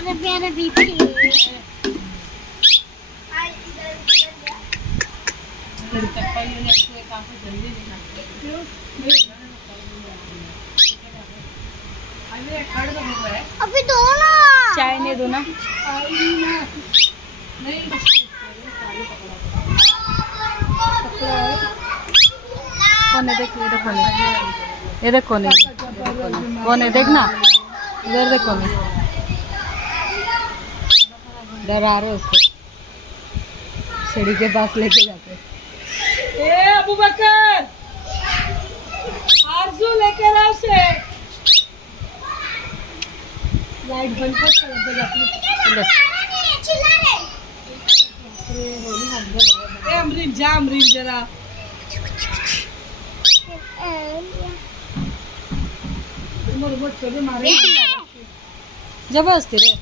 अरे प्यारे बीबी अभी दो ना, चाय नहीं दो ना। कौन है देख, ये कौन है, ये देख कौन है, कौन है देखना, इधर देख कौन है, डरा रहे उसको, सीढ़ी के पास लेके जाते। ए अबू बकर, आरजू लेकर आओ से। लाइट बंद कर, चल जाती। ए अमरीन जा, अमरीन जरा उमर उमर चले मारे जबरदस्ती रे।